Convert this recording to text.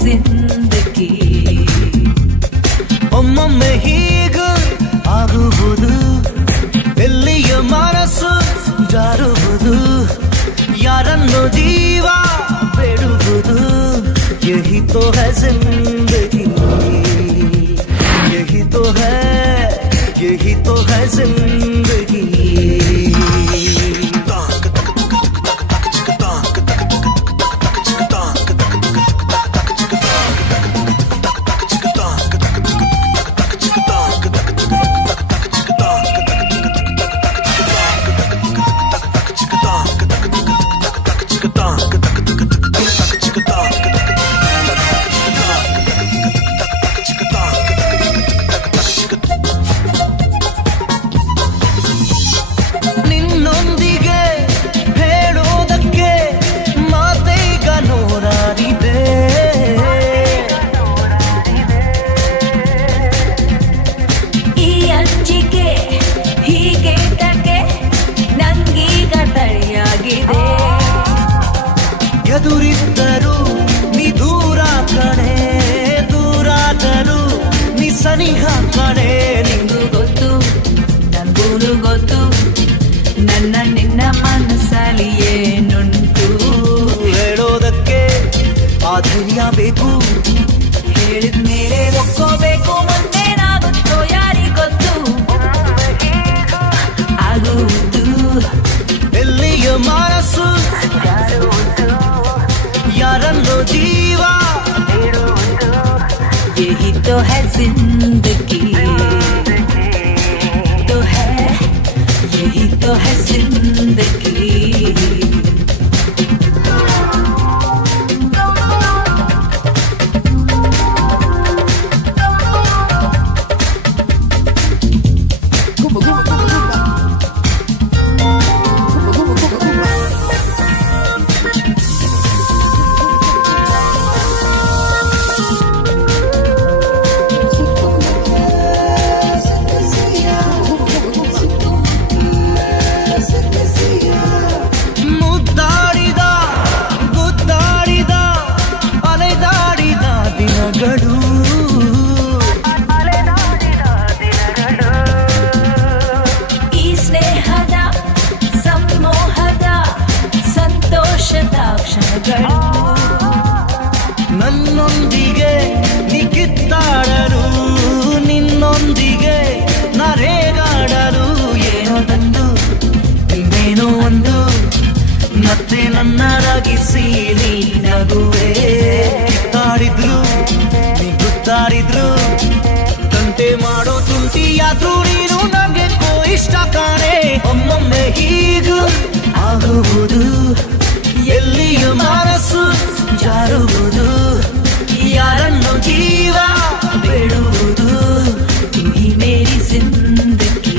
ಜಿಂದಗಿ ಒಮ್ಮೊಮ್ಮೆ ಹೀಗೂ ಆಗುವುದು ಎಲ್ಲಿಯ ಮನಸ್ಸು ಜಾರುವುದು ಯಾರನ್ನು ಜೀವ ಬೇಡುವುದು ಯಹಿ ತೋ ಹೈ ಜಿಂದಗಿ ಯಹಿ ತೋ ಹೈ ಜಿಂದಗಿ ಎದುರಿದ್ದರು ನೀ ದೂರ ಕಣೆ ದೂರಾದರು ನೀ ಸನಿಹ ಕಣೆ ನಿಂಗೂ ಗೊತ್ತು ನಂಗೂನು ಗೊತ್ತು ನನ್ನ ನಿನ್ನ ಮನಸ್ಸಲ್ಲಿ ಏನುಂಟು ಹೇಳೋದಕ್ಕೆ ಆಧೈರ್ಯ ಬೇಕು ಹೇಳಿದ್ಮೇಲೆ ಒಕ್ಕೋಬೇಕು ಮುಂದೇನಾಗುತ್ತೋ ಯಾರಿಗೊತ್ತು ಆಗುವುದು ಎಲ್ಲಿಯ ಮನಸ್ಸು ಯಾರನ್ನು ಜೀವ यही तो है जिंदगी तो है यही तो है जिंदगी ಈ ಸ್ನೇಹದ ಸಂಮೋಹದ ಸಂತೋಷದ ಕ್ಷಣಗಳು ನನ್ನೊಂದಿಗೆ ನೀ ಕಿತ್ತಾಡಲು ನಿನ್ನೊಂದಿಗೆ ನರೇಗಾಡಲು ಏನೋದೊಂದು ಇನ್ನೇನೋ ಒಂದು ಮತ್ತೆ ನನ್ನರಾಗಿಸಿ ನೀ ನಗುವೆ ಕಿತ್ತಾಡಿದ್ರು ನೀ ಗುತ್ತಾಡಿದ್ರು ತಂಟೆ ಮಾಡೋ ತುಂಟಿಯಾದ್ರೂ ನೀನು ನಂಗೆ ಇಷ್ಟ ಕಾಣೆ ಒಮ್ಮೊಮ್ಮೆ ಹೀಗೂ ಆಗುವುದು ಎಲ್ಲಿಯ ಮನಸ್ಸು ಜಾರುವುದು ಯಾರನ್ನು ಜೀವ ಬೇಡುವುದು तू ही मेरी जिंदगी